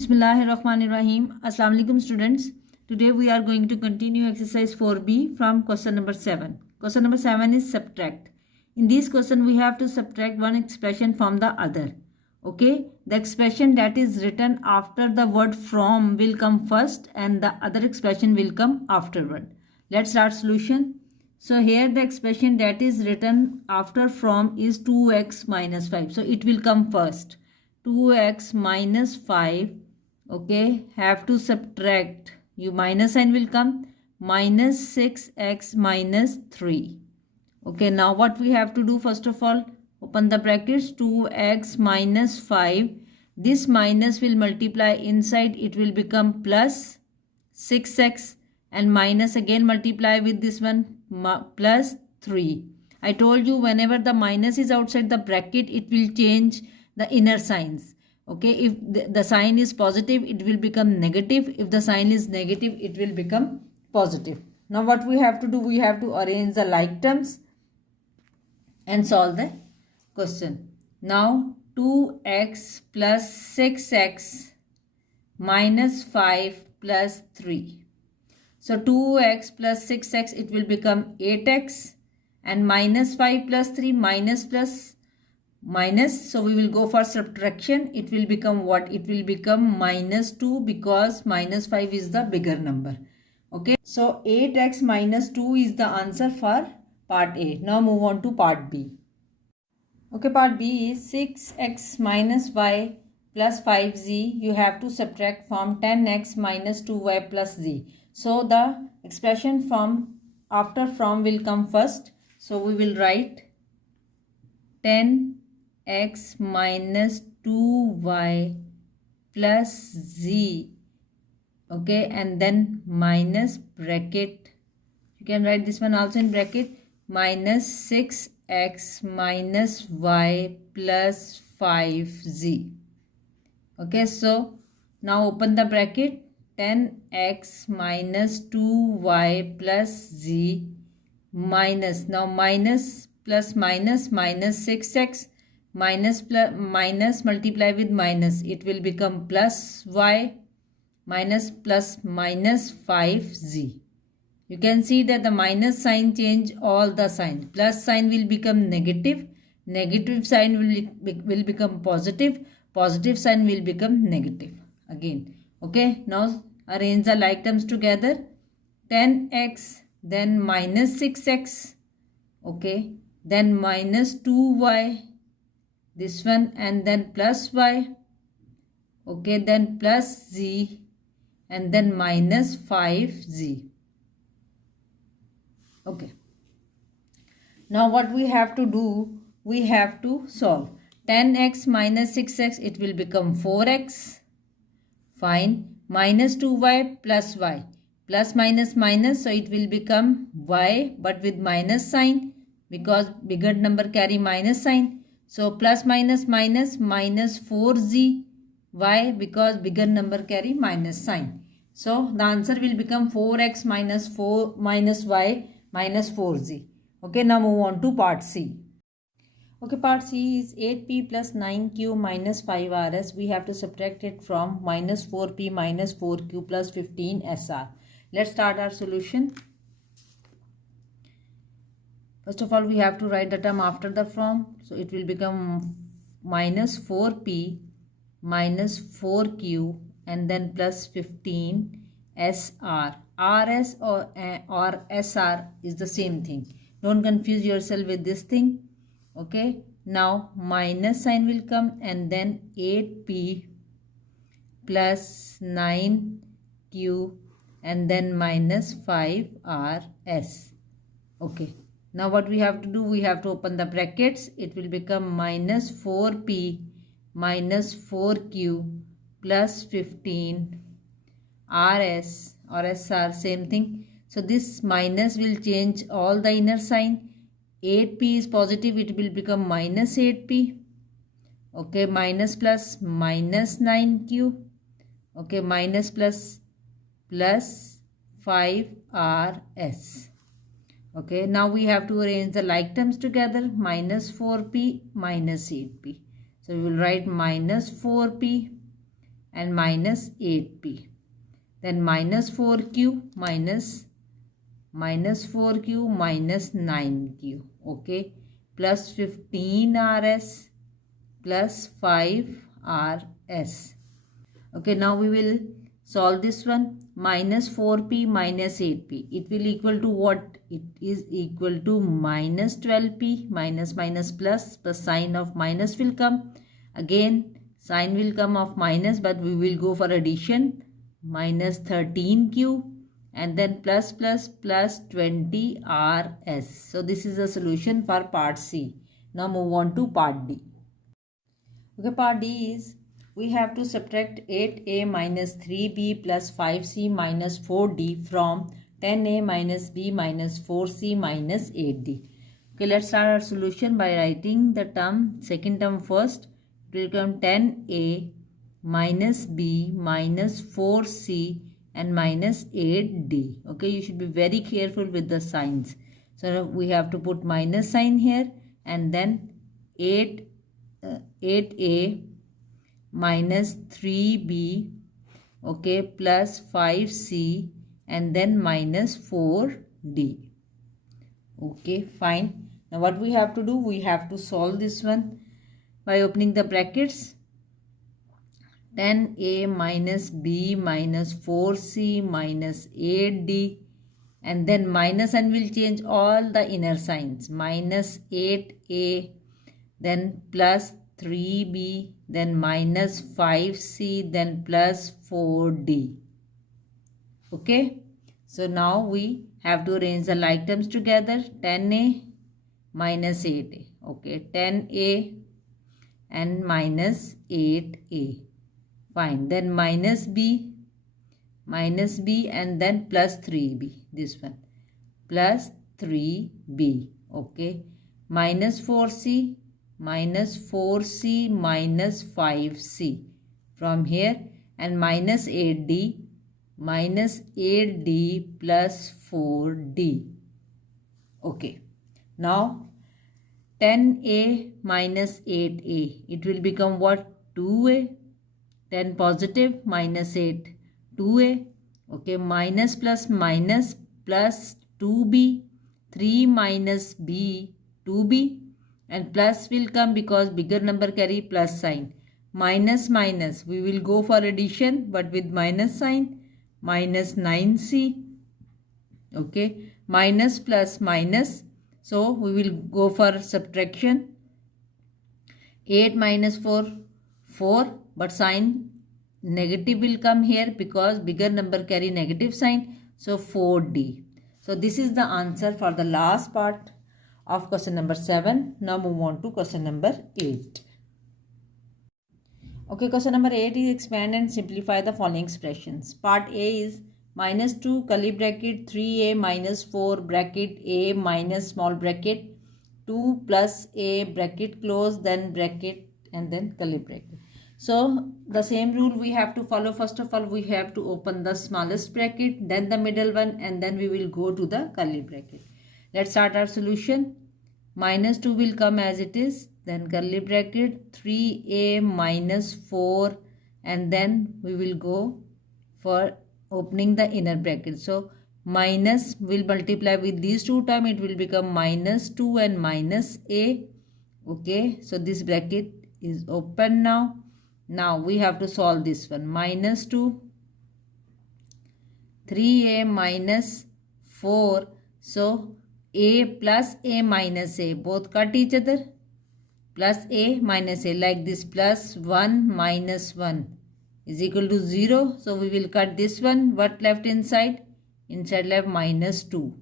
Bismillahirrahmanirrahim. Assalamu alaikum students. Today we are going to continue exercise 4b from question number 7. Question number 7 is subtract. In this question we have to subtract one expression from the other. Okay. The expression that is written after the word from will come first and the other expression will come afterward. Let's start solution. So here the expression that is written after from is 2x minus 5. So it will come first. 2x minus 5, okay, have to subtract, you minus sign will come, minus 6x minus 3. Okay, now what we have to do, first of all, open the brackets, 2x minus 5, this minus will multiply inside, it will become plus 6x, and minus again multiply with this one, plus 3. I told you whenever the minus is outside the bracket, it will change the inner signs. Okay, if the sign is positive, it will become negative. If the sign is negative, it will become positive. Now what we have to do, we have to arrange the like terms and solve the question. Now 2x plus 6x minus 5 plus 3. So 2x plus 6x, it will become 8x, and minus 5 plus 3, minus plus minus, so we will go for subtraction. It will become what? It will become minus 2 because minus 5 is the bigger number. Okay, so 8x minus 2 is the answer for part A. Now move on to part B. Okay, part B is 6x minus y plus 5z. You have to subtract from 10x minus 2y plus z. So the expression from after from will come first. So we will write 10x minus 2y plus z, okay, and then minus bracket, you can write this one also in bracket, minus 6x minus y plus 5z. Okay, so now open the bracket, 10x minus 2y plus z minus, now minus plus minus, minus 6x minus plus minus multiply with minus, it will become plus y minus plus minus 5z. You can see that the minus sign change all the signs. Plus sign will become negative, negative sign will become positive, positive sign will become negative again. Okay, now arrange the like terms together, 10x, then minus 6x, okay, then minus 2y, this one, and then plus y, okay, then plus z, and then minus 5z. Okay, now what we have to do, we have to solve. 10x minus 6x, it will become 4x, fine, minus 2y plus y, plus minus minus, so it will become y but with minus sign because bigger number carry minus sign. So plus minus minus, minus 4z, why? Because bigger number carry minus sign. So the answer will become 4x minus 4 minus y minus 4z. Okay, now move on to part C. Okay, part C is 8p plus 9q minus 5rs. We have to subtract it from minus 4p minus 4q plus 15sr. Let's start our solution. First of all, we have to write the term after the from. So it will become minus 4p minus 4q and then plus 15 sr. rs or sr is the same thing. Don't confuse yourself with this thing. Okay. Now minus sign will come and then 8p plus 9q and then minus 5rs. Okay. Now what we have to do, we have to open the brackets. It will become minus 4p minus 4q plus 15 rs or sr, same thing. So this minus will change all the inner sign. 8p is positive, it will become minus 8p. Okay, minus plus minus 9q. Okay, minus plus plus 5rs. Okay, now we have to arrange the like terms together, minus 4p minus 8p. So we will write minus 4p and minus 8p. Then minus 4q minus 4q minus 9q. Okay. Plus 15rs plus 5rs. Okay, now we will solve this one. Minus 4p minus 8p. It will equal to what? It is equal to minus 12p. Minus minus plus. The sign of minus will come. Again, sign will come of minus, but we will go for addition. Minus 13q. And then plus plus plus 20rs. So this is the solution for part C. Now move on to part D. Okay, part D is we have to subtract 8a minus 3b plus 5c minus 4d from 10a minus b minus 4c minus 8d. Okay, let's start our solution by writing the second term first. It will become 10a minus b minus 4c and minus 8d. Okay, you should be very careful with the signs. So we have to put minus sign here, and then 8a minus 3b, okay, plus 5c and then minus 4d. Okay, fine. Now what we have to do? We have to solve this one by opening the brackets. 10a minus b minus 4c minus 8d, and then minus, and we'll change all the inner signs. Minus 8a, then plus 3b, then minus 5c, then plus 4d. Okay, so now we have to arrange the like terms together. 10a minus 8a. Okay, 10a and minus 8a. Fine. Then minus b and then plus 3b. This one. Plus 3b. Okay. Minus 4c minus 5c from here, and minus 8d plus 4d. Okay. Now 10a minus 8a. It will become what? 2a. 10 positive minus 8, 2a. Okay, minus plus minus plus 2b, 3 minus b, 2b, and plus will come because bigger number carry plus sign. Minus minus, we will go for addition but with minus sign. Minus 9c. Okay, minus plus minus, so we will go for subtraction. 8 minus 4, 4, but sign negative will come here because bigger number carry negative sign. So 4d. So this is the answer for the last part of question number 7. Now move on to question number 8. Okay, question number 8 is expand and simplify the following expressions. Part A is minus 2 curly bracket 3a minus 4 bracket a minus small bracket 2 plus a bracket close, then bracket and then curly bracket. So the same rule we have to follow. First of all, we have to open the smallest bracket, then the middle one, and then we will go to the curly bracket. Let's start our solution. Minus 2 will come as it is, then curly bracket 3a minus 4, and then we will go for opening the inner bracket. So minus will multiply with these two terms, it will become minus 2 and minus a. Okay, so this bracket is open now. Now we have to solve this one. Minus 2, 3a minus 4. So a plus a minus a, both cut each other. Plus a minus a, like this. Plus 1 minus 1 is equal to 0. So we will cut this one. What left inside? Inside left minus 2.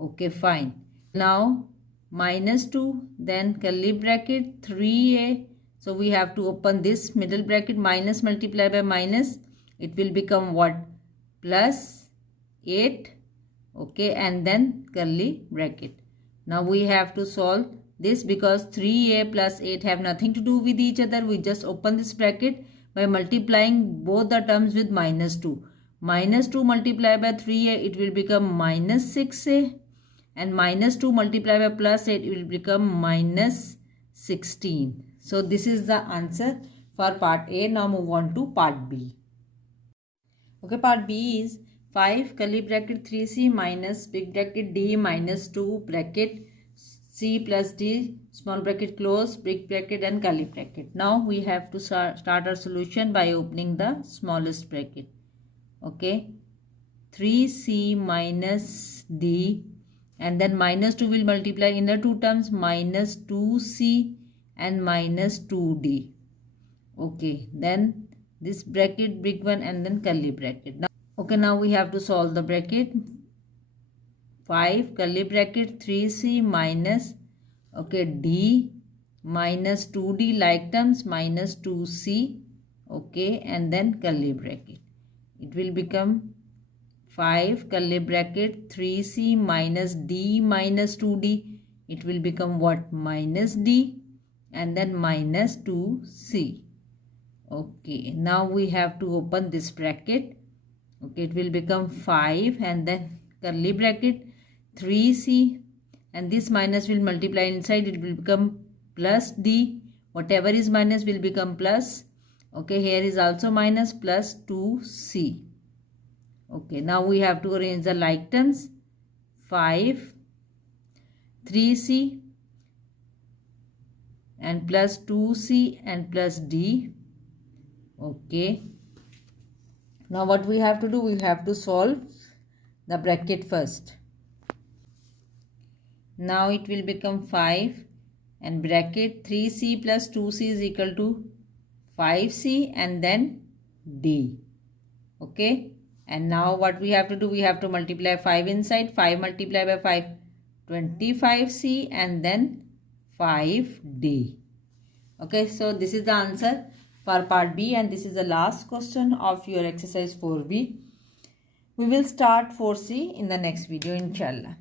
Okay, fine. Now minus 2, then curly bracket 3a. So we have to open this middle bracket. Minus multiply by minus, it will become what? Plus 8. Okay, and then curly bracket. Now we have to solve this because 3a plus 8 have nothing to do with each other. We just open this bracket by multiplying both the terms with minus 2. Minus 2 multiplied by 3a, it will become minus 6a. And minus 2 multiplied by plus 8, it will become minus 16. So this is the answer for part A. Now move on to part B. Okay, part B is 5 curly bracket 3c minus big bracket d minus 2 bracket c plus d small bracket close big bracket and curly bracket. Now we have to start our solution by opening the smallest bracket. Okay, 3c minus d, and then minus 2 will multiply in the two terms, minus 2c and minus 2d. Okay, then this bracket big one and then curly bracket. Now we have to solve the bracket. 5 curly bracket 3c minus d minus 2d like terms minus 2c, okay, and then curly bracket. It will become 5 curly bracket 3c minus d minus 2d. It will become what? Minus d and then minus 2c. Okay, now we have to open this bracket. Okay, it will become 5 and then curly bracket 3c, and this minus will multiply inside, it will become plus d. Whatever is minus will become plus. Okay, here is also minus, plus 2c. Okay, now we have to arrange the like terms. 5 3c and plus 2c and plus d. Okay, now what we have to do, we have to solve the bracket first. Now it will become 5 and bracket 3c plus 2c is equal to 5c and then d. Okay, and now what we have to do, we have to multiply 5 inside. 5 multiplied by 5, 25c and then 5d. Okay, so this is the answer for part B, and this is the last question of your exercise 4B. We will start 4C in the next video, inshallah.